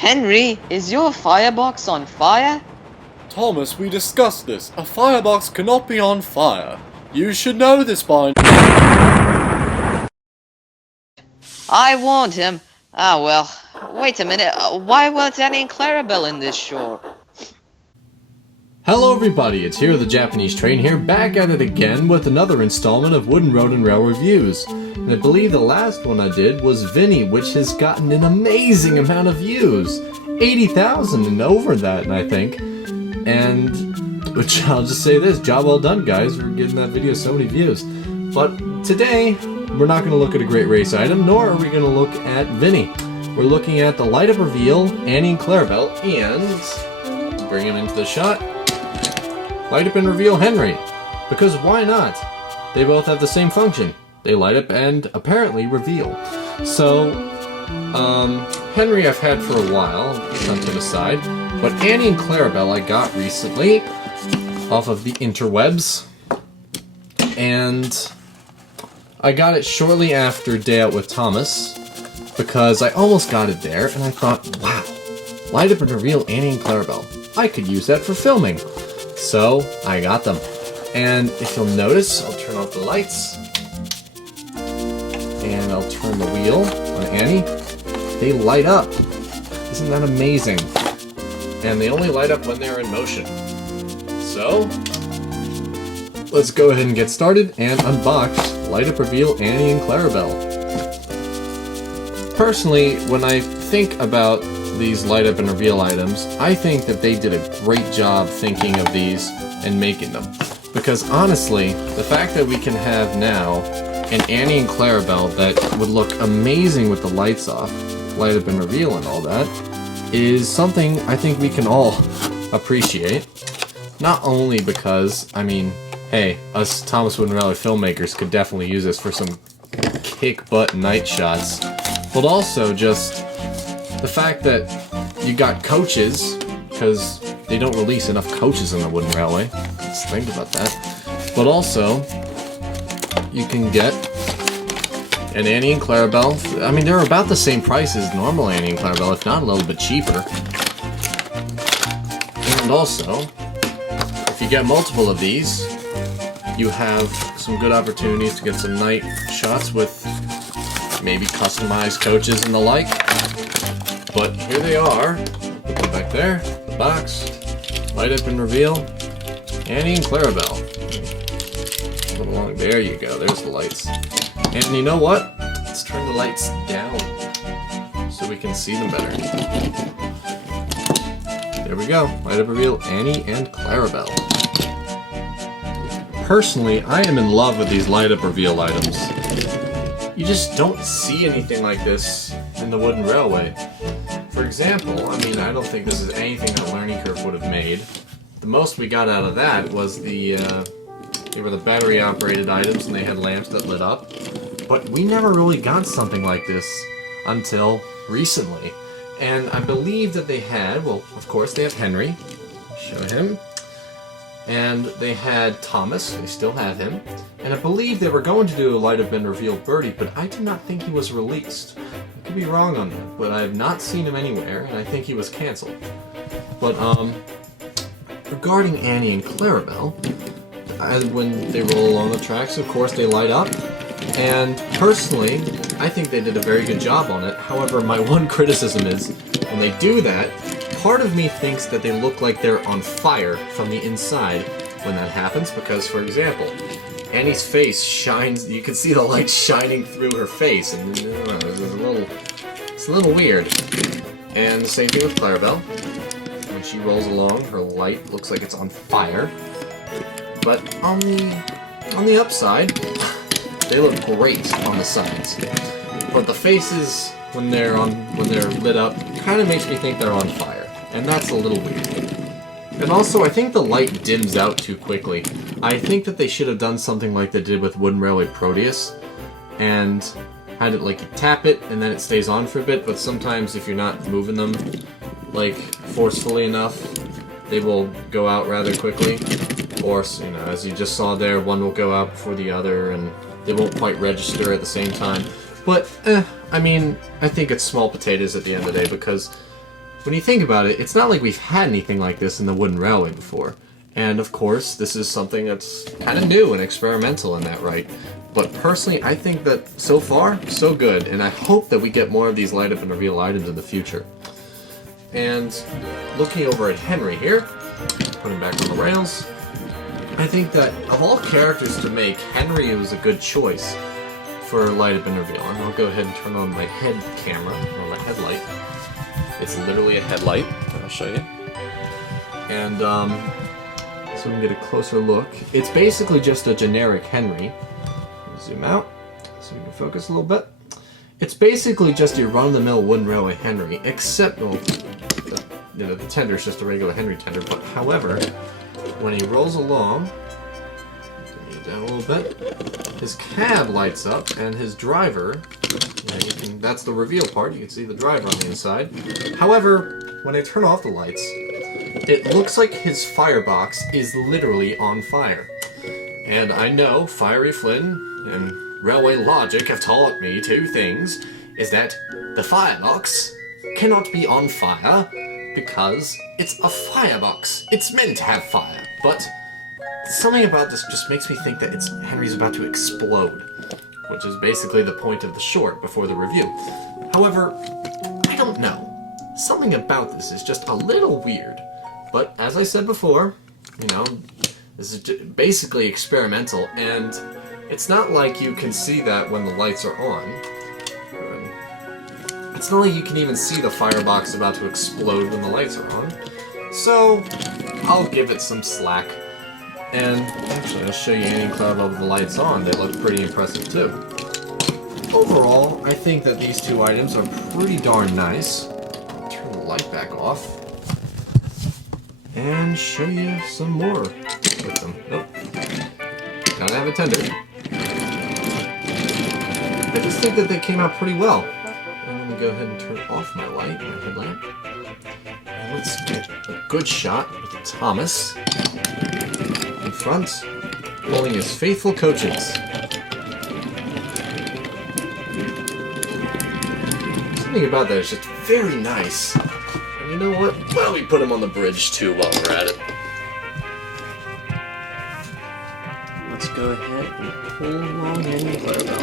Henry, is your firebox on fire? Thomas, we discussed this. A firebox cannot be on fire. You should know this by now. I warned him. Ah, well. Wait a minute. Why weren't Annie and Clarabel in this shore? Hello everybody, it's HiroTheJapaneseTrain here, back at it again with another installment of WR&RR reviews. And I believe the last one I did was Vinny, which has gotten an amazing amount of views. 80,000 and over that, I think. And, which I'll just say this, job well done guys for getting that video so many views. But today, we're not going to look at a great race item, nor are we going to look at Vinny. We're looking at the light up reveal, Annie and Clarabel, and bring him into the shot. Light up and reveal Henry, because why not? They both have the same function. They light up and apparently reveal. So, Henry I've had for a while, not to the side, but Annie and Clarabel I got recently off of the interwebs, and I got it shortly after Day Out with Thomas, because I almost got it there, and I thought, wow, light up and reveal Annie and Clarabel. I could use that for filming. So, I got them. And if you'll notice, I'll turn off the lights. And I'll turn the wheel on Annie. They light up. Isn't that amazing? And they only light up when they're in motion. So, let's go ahead and get started and unbox Light Up Reveal Annie and Clarabel. Personally, when I think about these light up and reveal items, I think that they did a great job thinking of these and making them. Because honestly, the fact that we can have now an Annie and Clarabel that would look amazing with the lights off, light up and reveal and all that, is something I think we can all appreciate. Not only because, I mean, hey, us Thomas Wood and Rally filmmakers could definitely use this for some kick-butt night shots, but also just the fact that you got coaches, because they don't release enough coaches in the Wooden Railway. Let's think about that. But also, you can get an Annie and Clarabel. I mean, they're about the same price as normal Annie and Clarabel, if not a little bit cheaper. And also, if you get multiple of these, you have some good opportunities to get some night shots with maybe customized coaches and the like. But here they are. Put them back there. The box. Light up and reveal. Annie and Clarabel. A little long. There you go. There's the lights. And you know what? Let's turn the lights down so we can see them better. There we go. Light up reveal Annie and Clarabel. Personally, I am in love with these light up reveal items. You just don't see anything like this in the Wooden Railway. For example, I mean, I don't think this is anything that Learning Curve would have made. The most we got out of that was they were the battery-operated items and they had lamps that lit up. But we never really got something like this until recently. And I believe that they had, well, of course they have Henry. Show him. And they had Thomas, they still have him. And I believe they were going to do a light up and reveal Birdie, but I do not think he was released. I could be wrong on that, but I have not seen him anywhere, and I think he was cancelled. But, regarding Annie and Clarabel, when they roll along the tracks, of course they light up. And personally, I think they did a very good job on it. However, my one criticism is, when they do that, part of me thinks that they look like they're on fire from the inside when that happens, because, for example, Annie's face shines, you can see the light shining through her face, and it's a little weird. And the same thing with Clarabel. When she rolls along, her light looks like it's on fire. But on the upside, they look great on the sides. But the faces, when they're lit up, kind of makes me think they're on fire. And that's a little weird. And also, I think the light dims out too quickly. I think that they should have done something like they did with Wooden Railway Proteus, and had it like you tap it and then it stays on for a bit, but sometimes if you're not moving them like forcefully enough, they will go out rather quickly. Or, you know, as you just saw there, one will go out before the other and they won't quite register at the same time. But, I mean, I think it's small potatoes at the end of the day, because when you think about it, it's not like we've had anything like this in the wooden railway before. And of course, this is something that's kind of new and experimental in that right. But personally, I think that so far, so good, and I hope that we get more of these light up and reveal items in the future. And looking over at Henry here, put him back on the rails, I think that of all characters to make, Henry was a good choice for light up and reveal. And I'll go ahead and turn on my head camera, or my headlight. It's literally a headlight, I'll show you. And so we can get a closer look. It's basically just a generic Henry. Zoom out so we can focus a little bit. It's basically just your run-of-the-mill wooden railway Henry, except, well, the tender is just a regular Henry tender, but however, when he rolls along, turn it down a little bit, his cab lights up, and his driver, that's the reveal part, you can see the driver on the inside. However, when I turn off the lights, it looks like his firebox is literally on fire. And I know Fiery Flynn and railway logic have taught me two things, is that the firebox cannot be on fire because it's a firebox. It's meant to have fire, but something about this just makes me think that Henry's about to explode, which is basically the point of the short before the review. However, I don't know. Something about this is just a little weird, but as I said before, this is basically experimental, and it's not like you can see that when the lights are on. It's not like you can even see the firebox about to explode when the lights are on. So, I'll give it some slack. And actually, I'll show you Annie and Clarabel with the lights on. They look pretty impressive too. Overall, I think that these two items are pretty darn nice. I'll turn the light back off and show you some more with them. Nope. Gotta have a tender. I just think that they came out pretty well. I'm gonna go ahead and turn off my light, my headlamp. And let's get a good shot with Thomas in front, holding his faithful coaches. Something about that is just very nice. And you know what? Why don't we put him on the bridge too while we're at it? Let's go ahead and pull along Annie and Clarabel.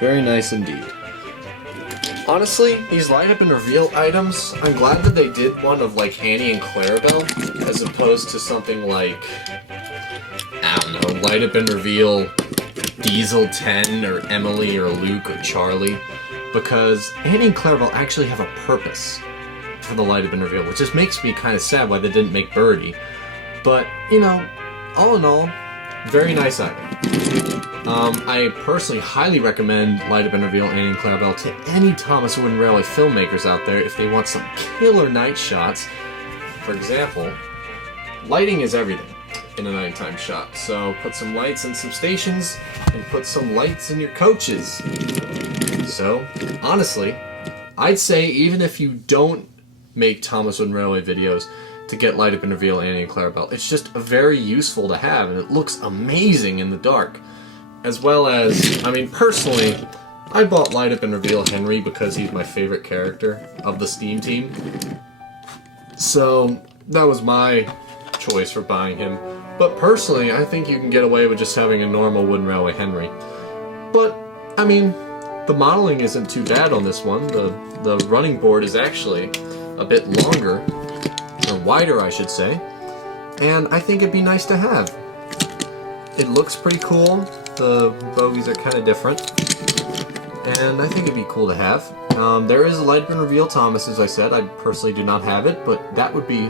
Very nice indeed. Honestly, these light up and reveal items, I'm glad that they did one of like Annie and Clarabel, as opposed to something like, I don't know, light up and reveal Diesel 10 or Emily or Luke or Charlie, because Annie and Clarabel actually have a purpose for the light up and reveal, which just makes me kind of sad why they didn't make Birdie. But, all in all, very nice item. I personally highly recommend Light Up and Reveal Annie and Clarabel to any Thomas Wooden Railway filmmakers out there if they want some killer night shots. For example, lighting is everything in a nighttime shot, so put some lights in some stations and put some lights in your coaches. So, honestly, I'd say even if you don't make Thomas Wooden Railway videos, to get Light Up and Reveal Annie and Clarabel, it's just very useful to have, and it looks amazing in the dark. As well as, personally, I bought Light Up and Reveal Henry because he's my favorite character of the Steam team. So, that was my choice for buying him. But personally, I think you can get away with just having a normal Wooden Railway Henry. But, the modeling isn't too bad on this one. The running board is actually a bit longer, or wider I should say, and I think it'd be nice to have. It looks pretty cool. The bogies are kind of different, and I think it'd be cool to have. There is a Light Up and Reveal Thomas, as I said. I personally do not have it, but that would be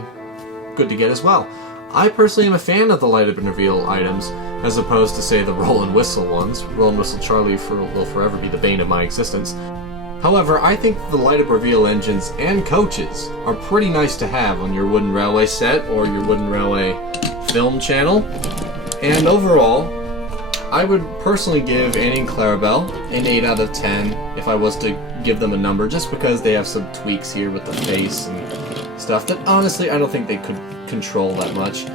good to get as well. I personally am a fan of the Light Up and Reveal items, as opposed to, say, the Roll and Whistle ones. Roll and Whistle Charlie will forever be the bane of my existence. However, I think the Light Up Reveal engines and coaches are pretty nice to have on your Wooden Railway set or your Wooden Railway film channel. And overall, I would personally give Annie and Clarabel an 8 out of 10 if I was to give them a number, just because they have some tweaks here with the face and stuff that honestly I don't think they could control that much.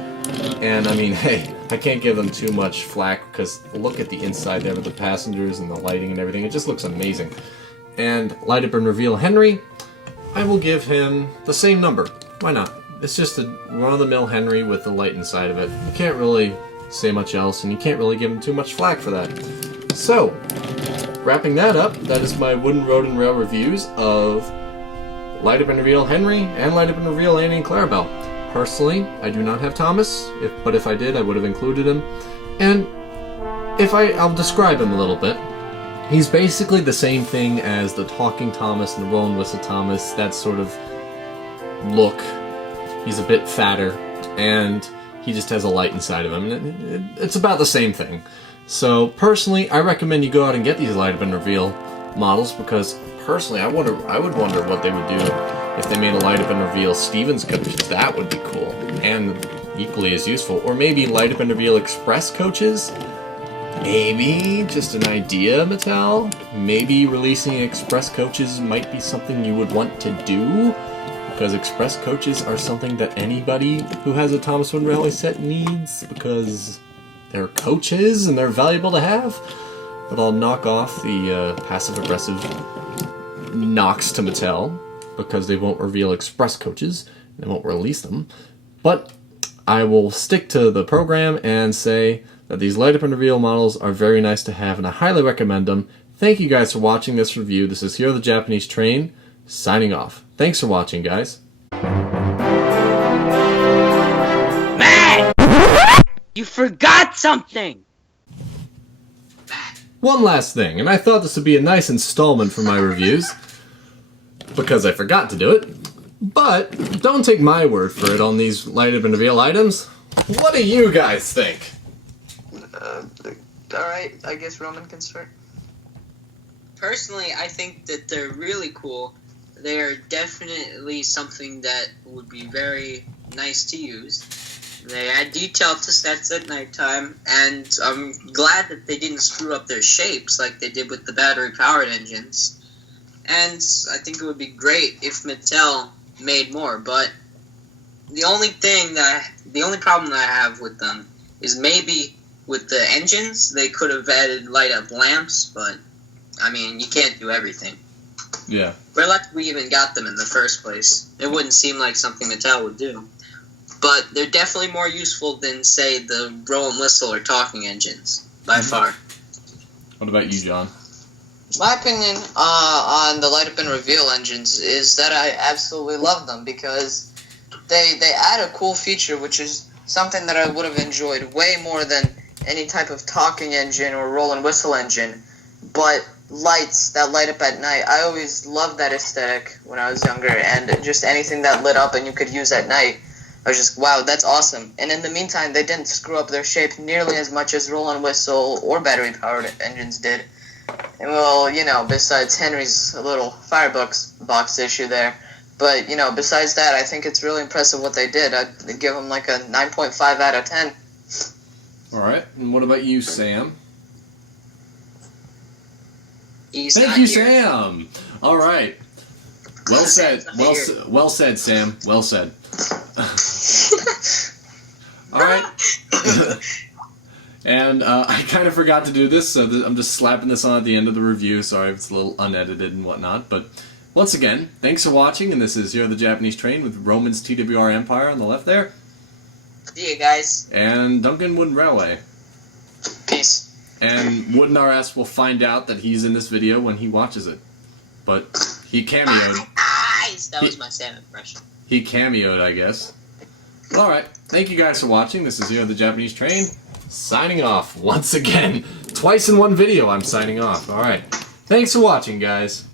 And I mean, hey, I can't give them too much flack because look at the inside there with the passengers and the lighting and everything. It just looks amazing. And Light Up and Reveal Henry, I will give him the same number. Why not? It's just a run-of-the-mill Henry with the light inside of it. You can't really say much else, and you can't really give him too much flack for that. So, wrapping that up, that is my Wooden Road and Rail reviews of Light Up and Reveal Henry and Light Up and Reveal Annie and Clarabel. Personally, I do not have Thomas, but if I did, I would have included him. And I'll describe him a little bit. He's basically the same thing as the Talking Thomas and the Roll and Whistle Thomas, that sort of look. He's a bit fatter, and he just has a light inside of him. It's about the same thing. So, personally, I recommend you go out and get these Light Up and Reveal models, because personally, I would wonder what they would do if they made a Light Up and Reveal Stevens coaches. That would be cool, and equally as useful. Or maybe Light Up and Reveal Express coaches? Maybe, just an idea, Mattel. Maybe releasing Express coaches might be something you would want to do, because Express coaches are something that anybody who has a Thomas Wooden Railway set needs, because they're coaches and they're valuable to have. But I'll knock off the passive-aggressive knocks to Mattel, because they won't reveal Express coaches. They won't release them. But I will stick to the program and say that these Light Up and Reveal models are very nice to have, and I highly recommend them. Thank you guys for watching this review. This is HiroTheJapaneseTrain, signing off. Thanks for watching, guys. Matt! You forgot something! One last thing, and I thought this would be a nice installment for my reviews, because I forgot to do it. But don't take my word for it on these Light Up and Reveal items. What do you guys think? Alright, I guess Roman can start. Personally, I think that they're really cool. They are definitely something that would be very nice to use. They add detail to sets at nighttime, and I'm glad that they didn't screw up their shapes like they did with the battery-powered engines. And I think it would be great if Mattel made more, but the only problem that I have with them is maybe with the engines, they could have added light-up lamps, but, I mean, you can't do everything. Yeah. We're lucky we even got them in the first place. It wouldn't seem like something Mattel would do. But they're definitely more useful than, say, the Roll and Whistle or Talking engines, by far. What about you, John? My opinion on the Light Up and Reveal engines is that I absolutely love them, because they add a cool feature, which is something that I would have enjoyed way more than any type of talking engine or roll and whistle engine. But lights that light up at night, I always loved that aesthetic when I was younger, and just anything that lit up and you could use at night, I was just, wow, that's awesome. And in the meantime, they didn't screw up their shape nearly as much as roll and whistle or battery-powered engines did. And well, you know, besides Henry's little firebox issue there. But, you know, besides that, I think it's really impressive what they did. I'd give them like a 9.5 out of 10. Alright, and what about you, Sam? Thank you, Sam! Alright. Well said. Well said, Sam. Well said. Alright. And I kind of forgot to do this, so I'm just slapping this on at the end of the review. Sorry if it's a little unedited and whatnot. But once again, thanks for watching, and this is HiroTheJapaneseTrain with Roman's TWR Empire on the left there. See you guys. And Duncan Wooden Railway. Peace. And WR&RR will find out that he's in this video when he watches it. But he cameoed. That was my Sam impression. He cameoed, I guess. Alright, thank you guys for watching. This is HiroTheJapaneseTrain, signing off once again. Twice in one video I'm signing off. Alright, thanks for watching, guys.